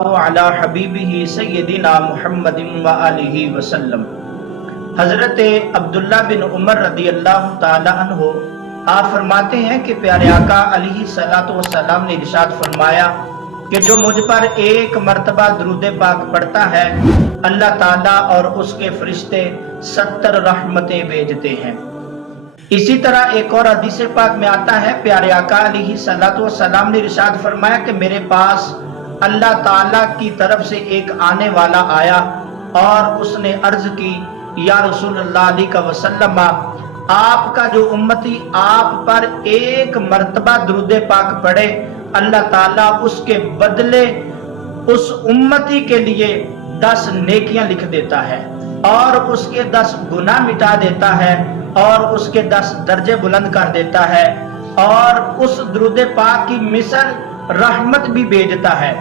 علی حبیبہ سیدنا محمد و آلہ وسلم۔ حضرت عبداللہ بن عمر رضی اللہ تعالی عنہ آپ فرماتے ہیں کہ پیارے آقا علیہ الصلوۃ والسلام نے ارشاد فرمایا کہ جو مجھ پر ایک مرتبہ درود پاک پڑھتا ہے اللہ تعالیٰ اور اس کے فرشتے 70 رحمتیں بھیجتے ہیں۔ اسی طرح ایک اور حدیث پاک میں آتا ہے پیارے آقا علیہ الصلوۃ والسلام نے ارشاد فرمایا کہ میرے پاس اللہ تعالیٰ کی طرف سے ایک آنے والا آیا اور اس نے عرض کی یا رسول اللہ علیہ وسلم آپ کا جو امتی آپ پر ایک مرتبہ درود پاک پڑھے اللہ تعالیٰ اس کے بدلے اس امتی کے لیے 10 نیکیاں لکھ دیتا ہے اور اس کے 10 گناہ مٹا دیتا ہے اور اس کے 10 درجے بلند کر دیتا ہے اور اس درود پاک کی مثل رحمت بھی بھیجتا ہے۔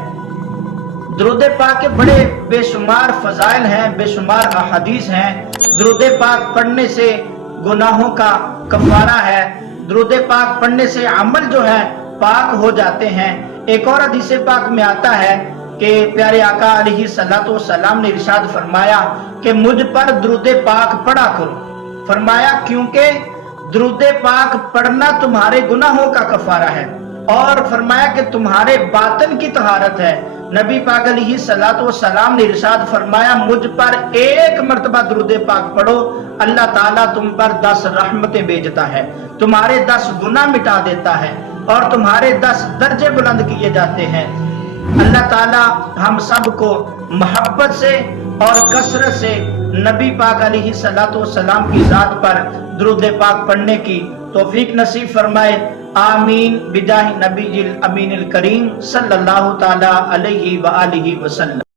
درود پاک کے بڑے بے شمار فضائل ہیں، بے شمار احادیث ہیں۔ درود پاک پڑھنے سے گناہوں کا کفارہ ہے، درود پاک پڑھنے سے عمل جو ہے پاک ہو جاتے ہیں۔ ایک اور حدیث پاک میں آتا ہے کہ پیارے آقا علیہ الصلوۃ والسلام نے ارشاد فرمایا کہ مجھ پر درود پاک پڑھا کرو، فرمایا کیونکہ درود پاک پڑھنا تمہارے گناہوں کا کفارہ ہے اور فرمایا کہ تمہارے باطن کی طہارت ہے۔ نبی پاک علیہ الصلوۃ والسلام نے ارشاد فرمایا مجھ پر ایک مرتبہ درود پاک پڑھو اللہ تعالیٰ تم پر 10 رحمتیں بھیجتا ہے، تمہارے 10 گناہ مٹا دیتا ہے اور تمہارے 10 درجے بلند کیے جاتے ہیں۔ اللہ تعالیٰ ہم سب کو محبت سے اور کثرت سے نبی پاک علیہ الصلوۃ والسلام کی ذات پر درود پاک پڑھنے کی توفیق نصیب فرمائے، آمین بجاہ نبی الامین الکریم صلی اللہ تعالی علیہ وآلہ وسلم۔